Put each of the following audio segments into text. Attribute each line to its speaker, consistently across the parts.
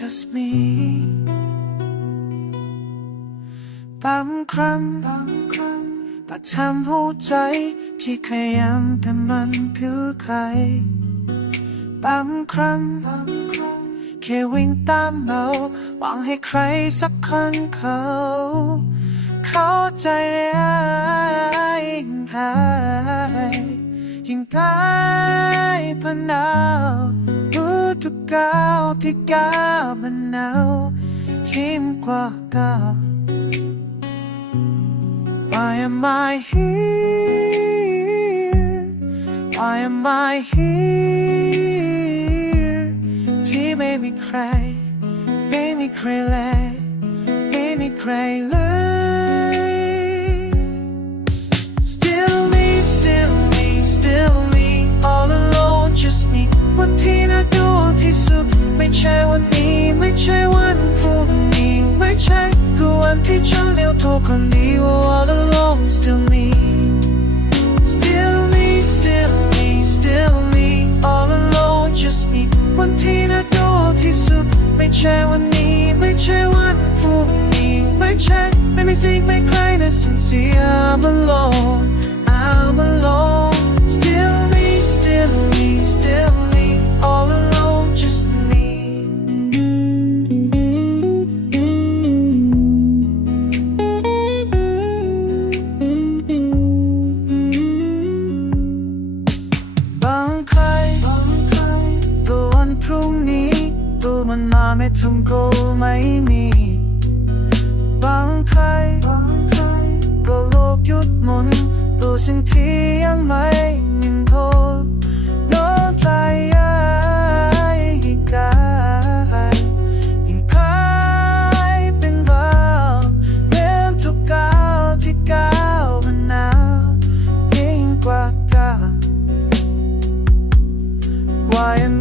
Speaker 1: just me บางครั้งบางครั้งแต่ทำหัวใจที่ขยำแต่มันผิวใครบางครั้งบางครั้งแค่วิ่งตามเราหวังให้ใครสักคนเขา เข้าใจยิ่งหายยิ่งใกล้พนาว ทุกก้าวที่ก้าวมันหนาวยิ่งกว่าก้าว Why am I here? Why am I here? ที่ไม่มีใคร ไม่มีใครเลยไม่มีใครเลย ก็วันที่ฉันเลี้ยวตัวคนเดียว all alone still me Still me, still me, still me all alone just me วันที่น่าดูที่สุดไม่ใช่วันนี้ ไม่ใช่วันพรุ่งนี้ ไม่ใช่ไม่มีสิ่งไม่ใครนะ sincere I'm alone มันมาไม่ทำก็ไม่มีบางใครก็โลกหยุดหมุน ตัวสิ่งที่ยังไม่นิ่งพอโน้มใจยิ่งกายยิ่งคล้ายเป็นบ้าเรียนทุกก้าวที่ก้าวมันหนาวยิ่งกว่าก้าว Why am I here?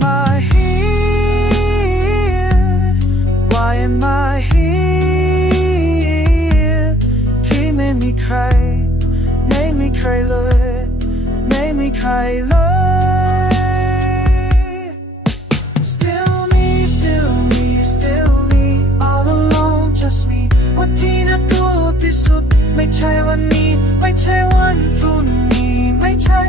Speaker 1: ไม่ใช่วันนี้ ไม่ใช่วันพรุ่งนี้ ไม่ใช่